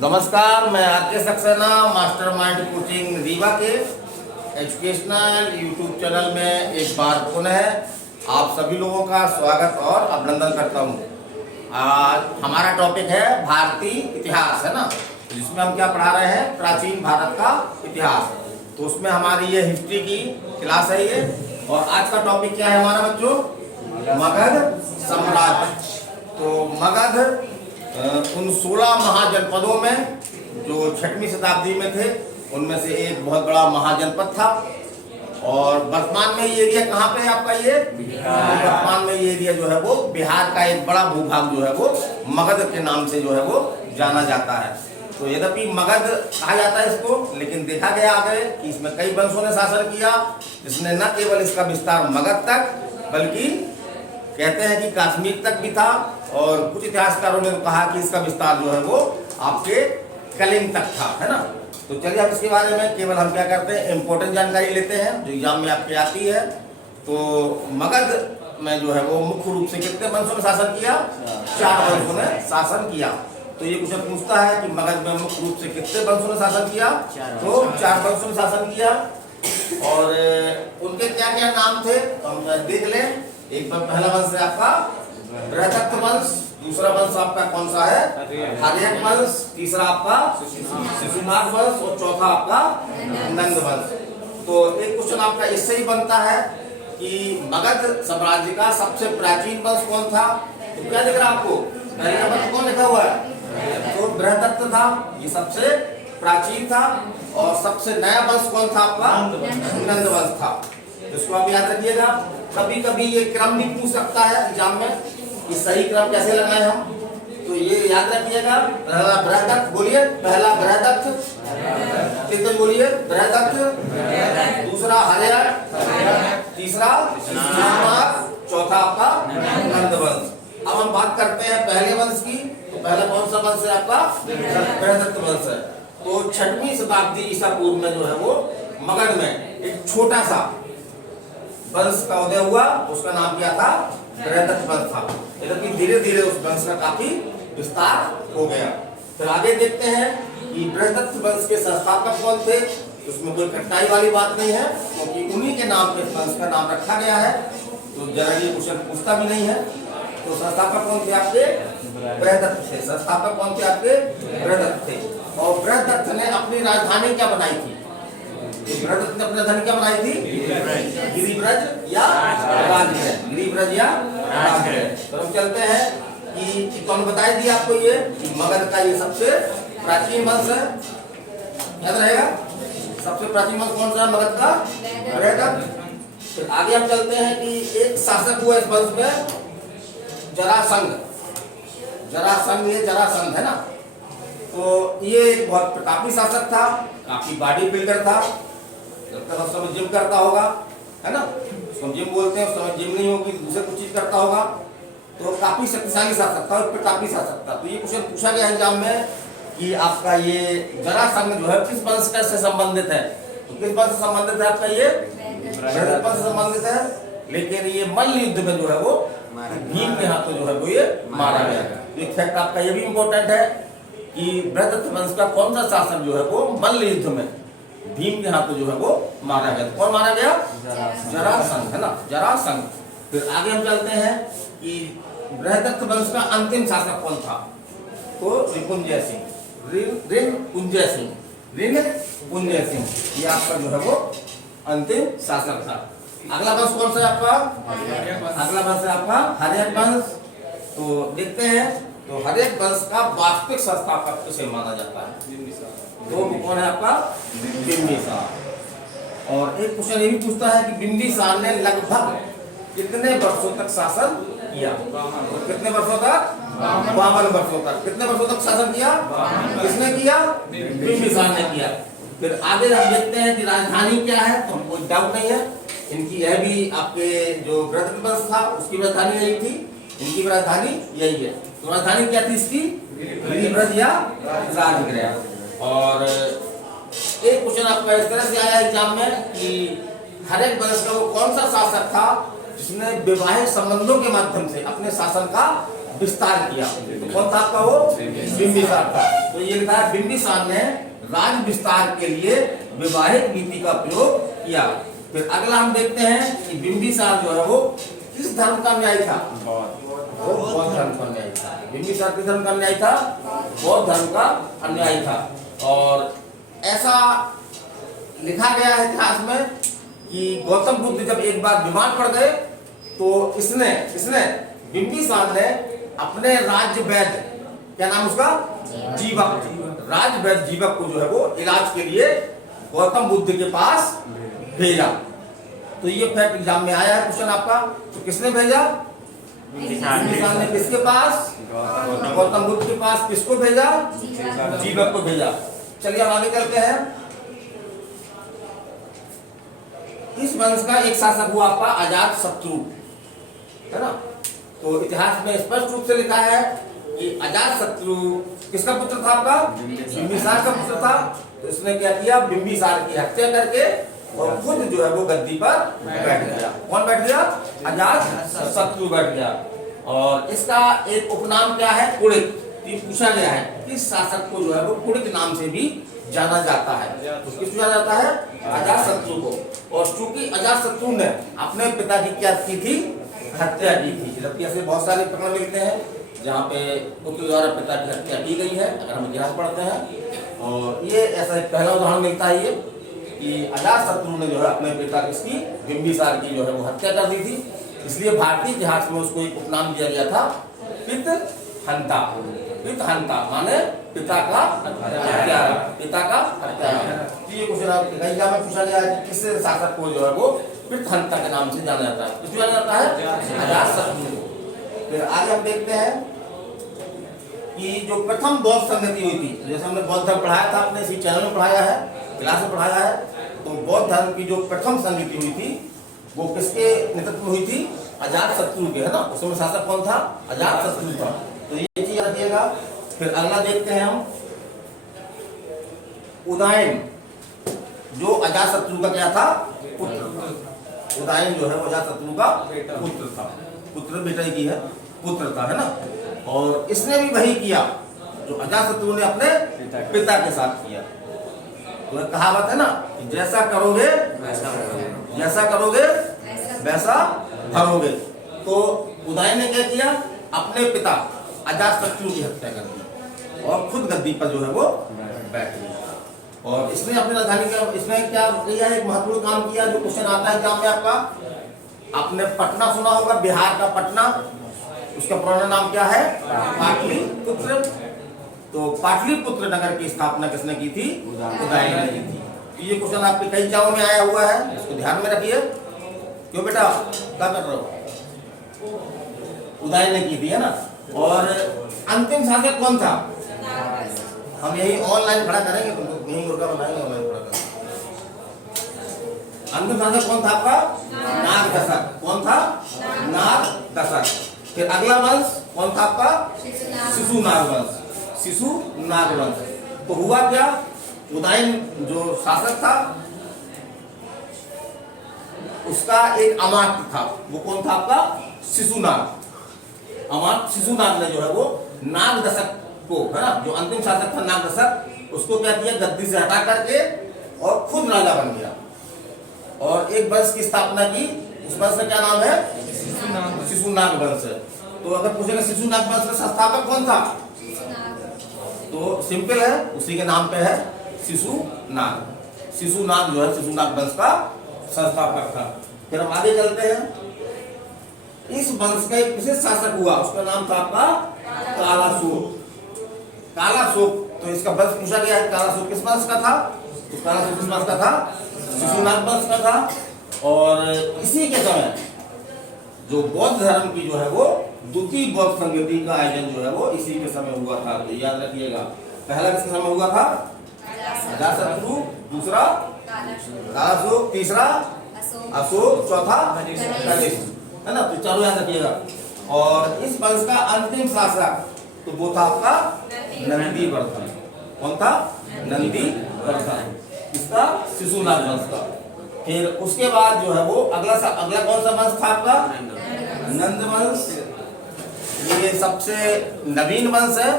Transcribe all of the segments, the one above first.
नमस्कार, मैं R K. Saxena mastermind coaching Rewa के एजुकेशनल यूट्यूब चैनल में एक बार पुनः आप सभी लोगों का स्वागत और अभिनंदन करता हूँ। आज हमारा टॉपिक है भारतीय इतिहास, है ना, जिसमें हम क्या पढ़ा रहे हैं, प्राचीन भारत का इतिहास। तो उसमें हमारी ये हिस्ट्री की क्लास है ये। और आज का टॉपिक क्या है हमारा बच्चों? मगध साम्राज्य। तो मगध उन 16 महाजनपदों में जो 6वीं शताब्दी में थे उनमें से एक बहुत बड़ा महाजनपद था। और वर्तमान में ये एरिया कहाँ पे है आपका? ये वर्तमान में ये एरिया जो है वो बिहार का एक बड़ा भूभाग जो है वो मगध के नाम से जो है वो जाना जाता है। तो यद्यपि मगध कहा जाता है इसको, लेकिन देखा गया आगे कि इसमें कई वंशों ने शासन किया, जिसने न केवल इसका विस्तार मगध तक बल्कि कहते हैं कि कश्मीर तक भी था। और कुछ इतिहासकारों ने कहा कि इसका विस्तार जो है वो आपके कलिंग तक था, है ना। तो चलिए अब इसके बारे में केवल हम क्या करते हैं, इम्पोर्टेंट जानकारी लेते हैं जो एग्जाम में आपके आती है। तो मगध में जो है वो मुख्य रूप से कितने वंशों ने शासन किया? 4 वंशों ने शासन किया। तो ये क्वेश्चन पूछता है कि मगध में मुख्य रूप से कितने वंशों ने शासन किया? तो 4 वंशों ने शासन किया। और उनके क्या क्या नाम थे तो हम देख लें। एक पहला वंश है आपका बृहदत्त वंश, दूसरा वंश आपका कौन सा है? हर्यक वंश, तीसरा आपका शिशुनाग वंश और चौथा आपका नंद वंश। तो एक क्वेश्चन आपका इससे ही बनता है कि मगध साम्राज्य का सबसे प्राचीन वंश कौन था? तो क्या दिख रहा है आपको? पहले नंबर कौन लिखा हुआ है? तो बृहदत्त था, ये सबसे प्राचीन था। और सबसे नया वंश कौन था आपका? नंद वंश था। इसको आप याद रखिएगा। कभी कभी ये क्रम भी पूछ सकता है एग्जाम में कि सही क्रम कैसे लगाएं हम, तो ये याद रखिएगा। पहला बृहदत्त, बोलिए पहला बृहदत्त, तीसरा बोलिए बृहदत्त, दूसरा हर्यक, तीसरा शिशुनाग, चौथा आपका नंद वंश। अब हम बात करते हैं पहले वंश की। तो पहला कौन सा वंश है आपका? बृहदत्त वंश है। तो 6वीं शताब्दी ईसा पूर्व में जो है वो मगध में एक छोटा सा वंश का उदय हुआ। उसका नाम क्या था? बृहदत्त वंश था। लेकिन धीरे धीरे उस वंश का काफी विस्तार हो गया। फिर आगे देखते हैं कि बृहदत्त वंश के संस्थापक कौन थे। उसमें कोई कठिनाई वाली बात नहीं है, क्योंकि उन्हीं के नाम पे वंश का नाम रखा गया है। तो जरा ये क्वेश्चन पूछता भी नहीं है। तो संस्थापक कौन थे आपके? बृहदत्त थे। संस्थापक कौन थे आपके? बृहदत्त थे। और बृहदत्त ने अपनी राजधानी क्या बनाई थी? बृहदत्त ने अपनी राजधानी क्या बनाई थी? गिरिब्रज या राजगृह। गिरिब्रज या राजगृह। तो हम चलते हैं कि कौन बताई दी आपको ये कि मगध का ये सबसे प्राचीन वंश है, याद रहेगा। सबसे प्राचीन वंश कौन सा है मगध का? बृहदत्त। फिर आगे हम चलते हैं कि एक शासक हुआ इस वंश में, जरासंध। जरासंध, ये जरासंध है ना। तो ये एक बहुत प्रतापी शासक था, काफी बॉडी बिल्डर था। लगता है उस समय जिम करता होगा, है ना। उसको जिम बोलते हैं, उस समय जिम नहीं होगी, दूसरे कुछ चीज करता होगा। तो काफी शक्तिशाली शासक था, प्रतापी शासक था। तो ये क्वेश्चन पूछा गया एग्जाम में कि आपका ये जरासंध जो है किस वंश से संबंधित है? तो किस वंश से संबंधित है आपका? ये बृहदत्त वंश से संबंधित है। लेकिन ये मल्ल युद्ध में जो है वो भीम के हाथों जो है वो ये मारा गया। एक फैक्ट आपका ये भी इम्पोर्टेंट है कि बृहदत्त वंश का कौन सा शासक जो है वो मल्ल युद्ध में भीम के हाथों जो है वो मारा गया। कौन मारा गया? जरासंध, है ना, जरासंध। फिर आगे हम चलते हैं कि बृहदत्त वंश का अंतिम शासक कौन था? तो ऋपुंजय सिंह, ऋपुंजय सिंह, ऋपुंजय सिंह, ये आपका जो है वो अंतिम शासक था। अगला वंश कौन सा है आपका? अगला वंश है आपका हर्यक वंश। तो देखते हैं, तो हर्यक वंश का वास्तविक संस्थापक किसे माना जाता है? तो कौन है आपका? बिंबिसार। और एक क्वेश्चन ये भी पूछता है कि बिंबिसार ने लगभग कितने वर्षों तक शासन किया? तो कितने वर्षों तक? 52 वर्षों तक। कितने वर्षों तक शासन किया? किसने किया? बिंबिसार ने किया। फिर आगे हम देखते हैं कि राजधानी क्या है। तो कोई डाउट नहीं है, इनकी यह भी आपके जो बृहदत्त वंश था उसकी राजधानी यही थी, इनकी राजधानी यही है। तो राजधानी क्या थी इसकी? गिरिब्रज या राजगृह। और एक क्वेश्चन आपका इस तरह से आया एग्जाम में कि हर्यक वंश का वो कौन सा शासक था जिसने वैवाहिक संबंधों के माध्यम से अपने शासन का विस्तार किया। तो कौन था आपका वो? बिंबिसार था। तो ये लिखा है बिंबिसार ने राज विस्तार के लिए विवाहित नीति का प्रयोग किया। फिर अगला हम देखते हैं कि बिंबिसार जो है वो किस धर्म का न्याय था? वो बौद्ध धर्म का न्याय था। बिंबिसार किस धर्म का न्याय था? बौद्ध धर्म का अन्यायी था। और ऐसा लिखा गया है इतिहास में कि गौतम बुद्ध जब एक बार बीमार पड़ गए तो इसने बिंबिसार ने अपने राज्य वैद्य, क्या नाम उसका? जीवक, राज वैद्य जीवक को जो है वो इलाज के लिए गौतम बुद्ध के पास भेजा। तो ये फैक्ट एग्जाम में आया है क्वेश्चन आपका। तो किसने भेजा? बिंबिसार ने किसके पास? गौतम बुद्ध के पास। किसको भेजा? जीवक को भेजा। चलिए हम आगे चलते हैं। इस वंश का एक शासक हुआ आपका अजातशत्रु, है ना। तो इतिहास में स्पष्ट रूप से लिखा है कि अजातशत्रु किसका पुत्र था आपका? बिंबिसार का पुत्र था। तो इसने क्या किया? बिंबिसार की हत्या करके और खुद जो है वो गद्दी पर बैठ गया। कौन बैठ गया? अजातशत्रु बैठ गया। और इसका एक उपनाम क्या है? कुणिक। पूछा गया है किस शासक को जो है वो कुणिक नाम से भी जाना जाता है? तो किस जाना जाता है? अजातशत्रु को। और चूंकि अजातशत्रु ने अपने पिता की क्या की थी? हत्या की थी। जबकि ऐसे बहुत सारे प्रकरण मिलते हैं जहाँ पे पुत्र द्वारा पिता की हत्या की गई है, अगर हम इतिहास पढ़ते हैं। और ये ऐसा एक पहला उदाहरण मिलता है ये कि अजातशत्रु ने जो है अपने पिता की बिंबिसार की जो है वो हत्या कर दी थी। इसलिए भारतीय इतिहास में उसको एक उपनाम दिया गया था पितहंता। पितहंता माने पिता का हत्यारा, पिता का हत्यारा। ये क्वेश्चन आप एग्जाम में पूछा गया है कि किस शासक को जो है वो पितहंता के नाम से जाना जाता है? किसको जाना जाता है? अजातशत्रु को। फिर आगे हम देखते हैं कि जो प्रथम बौद्ध संगति हुई थी, जैसे हमने बौद्ध धर्म पढ़ाया था, अपने इसी चैनल में पढ़ाया है, क्लास में पढ़ाया है। तो बौद्ध धर्म की जो प्रथम संगति हुई थी वो किसके नेतृत्व में हुई थी? अजातशत्रु के, है ना। उसमें शासक कौन था? अजातशत्रु था। तो ये चीज रखिएगा। फिर अगला देखते हैं हम उदयन, जो अजातशत्रु का क्या था? पुत्र। उदयन जो है वो अजातशत्रु का पुत्र था। पुत्र बेटा की है, पुत्र था, है ना। और इसने भी वही किया जो अजातशत्रु ने अपने पिता के साथ किया। तो कहावत है ना कि जैसा करोगे वैसा भरोगे। तो उदयन ने क्या किया? अपने पिता अजातशत्रु की हत्या कर दी और खुद गद्दी पर जो है वो बैठ गया। और इसने अपनी राजधानी का इसमें क्या किया? एक महत्वपूर्ण काम किया जो क्वेश्चन आता है एग्जाम में आपका। आपने पटना सुना होगा, बिहार का पटना, उसका पुराना नाम क्या है? पाटलिपुत्र। तो पाटलिपुत्र नगर की स्थापना किसने की थी? उदयन ने की थी। ये क्वेश्चन आपके कई एग्जामों में आया हुआ है, इसको ध्यान में रखिए। क्यों बेटा, क्या कर रहे हो? उदयन ने की थी, है ना। और अंतिम शासक कौन था? हम यही ऑनलाइन खड़ा करेंगे, तुमको यही मुर्गा बनाएंगे, ऑनलाइन खड़ा करेंगे। अंतिम शासक कौन था आपका? नागदशक। कौन था? नागदशक। फिर अगला वंश कौन था आपका? शिशुनाग वंश। शिशुनाग वंश। तो हुआ क्या? उदयन जो शासक था उसका एक अमात्य था। वो कौन था आपका? शिशुनाग। अमात्य शिशुनाग ने जो है वो नागदशक को, है ना, जो अंतिम शासक था नागदशक, उसको क्या किया? गद्दी से हटा करके और खुद राजा बन गया और एक वंश की स्थापना की। उस वंश का क्या नाम है? शिशुनाग वंश। तो अगर पूछेगा शिशुनाग वंश का संस्थापक कौन था, तो सिंपल है, उसी के नाम पे है, शिशुनाग। शिशुनाग जो है शिशुनाग वंश का संस्थापक था। फिर हम आगे चलते हैं। इस वंश का एक विशेष शासक हुआ, उसका नाम था आपका कालाशोक। कालाशोक, तो इसका वंश पूछा गया है, कालाशोक किस वंश का था? तो कालाशोक किस वंश का था? शिशुनाग वंश का था। और इसी के समय जो बौद्ध धर्म की जो है वो द्वितीय बौद्ध संगति का आयोजन जो है वो इसी के समय हुआ था। तो याद रखिएगा, पहला किसके समय हुआ था? अजातशत्रु, दूसरा कालाशोक, तीसरा अशोक, चौथा कनिष्क, है ना। तो चारों याद रखिएगा। और इस वंश का अंतिम शासक तो वो था आपका नंदीवर्धन। कौन था? नंदीवर्धन। इसका शिशुनाग वंश का। फिर उसके बाद जो है वो अगला कौन सा वंश था आपका? नंद वंश। ये सबसे नवीन वंश है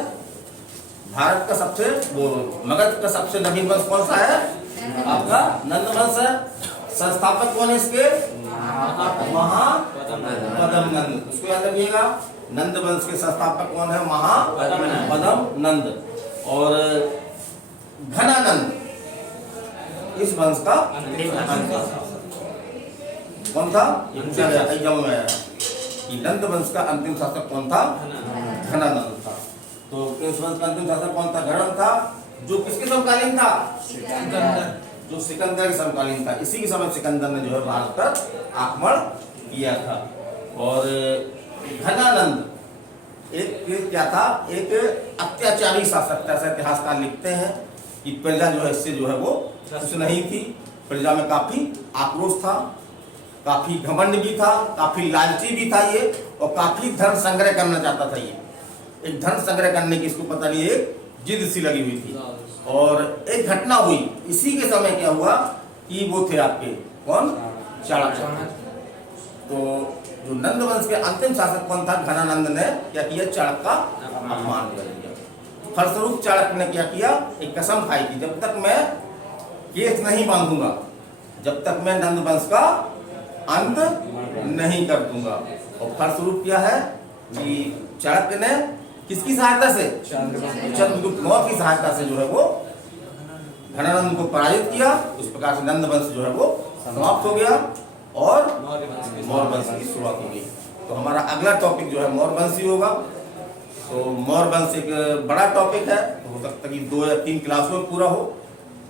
भारत का। सबसे वो मगध का सबसे नवीन वंश कौन सा है? आपका नंद वंश है। संस्थापक कौन है इसके? महापद्म नंद। उसको याद रखिएगा, नंद वंश के संस्थापक कौन है? महापद्म नंद। और घनानंद इस वंश का कौन था? एग्जाम में आया कि नंद वंश का अंतिम शासक कौन था? घनानंद था। तो इस वंश का अंतिम शासक कौन था? घनानंद था, जो किसके समकालीन था? जो सिकंदर के समकालीन था। इसी के समय सिकंदर ने जो है भारत पर आक्रमण किया था। और घनानंद एक क्या था? एक अत्याचारी शासक था। ऐसा इतिहासकार लिखते हैं कि प्रजा जो है इससे जो है वो खुश नहीं थी। प्रजा में काफी आक्रोश था, काफी घमंड भी था, काफी लालची भी था ये, और काफी धन संग्रह करना चाहता था। ये एक धन संग्रह करने की इसको पता नहीं एक जिद सी लगी हुई थी। और एक घटना हुई इसी के समय, क्या हुआ कि वो थे आपके कौन? चाणक्य। तो जो नंद वंश के अंतिम शासक कौन था? घनानंद ने क्या किया? चाणक्य का अपमान कर दिया। फलस्वरूप चाणक्य ने क्या किया? एक कसम खाई थी, जब तक मैं केस नहीं बांधूंगा, जब तक मैं नंद वंश का अंत नहीं कर दूंगा। और फलस्वरूप क्या है कि चाणक्य ने किसकी सहायता से? चंद्रगुप्त मौर्य की सहायता से जो है वो घनानंद को पराजित किया। उस प्रकार से नंद वंश जो है वो समाप्त हो गया और मौर्य वंश की शुरुआत हो गई। तो हमारा अगला टॉपिक जो है मौर्य वंश ही होगा। तो मौर्य वंश एक बड़ा टॉपिक है, तो हो सकता है कि 2 या 3 क्लास में पूरा हो।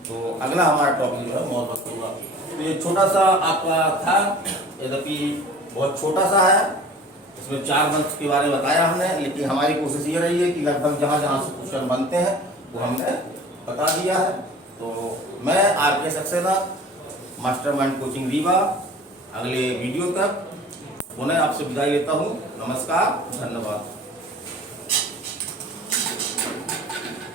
तो अगला हमारा टॉपिक जो है मौर्य वंश होगा। तो ये छोटा सा आपका था, यद्यपि बहुत छोटा सा है, इसमें 4 वंश के बारे में बताया हमने, लेकिन हमारी कोशिश ये रही है कि लगभग जहाँ जहाँ से क्वेश्चन बनते हैं वो हमने बता दिया है। तो मैं R K Saxena, mastermind coaching Rewa, अगले वीडियो तक पुनः आपसे विदाई लेता हूँ। नमस्कार, धन्यवाद।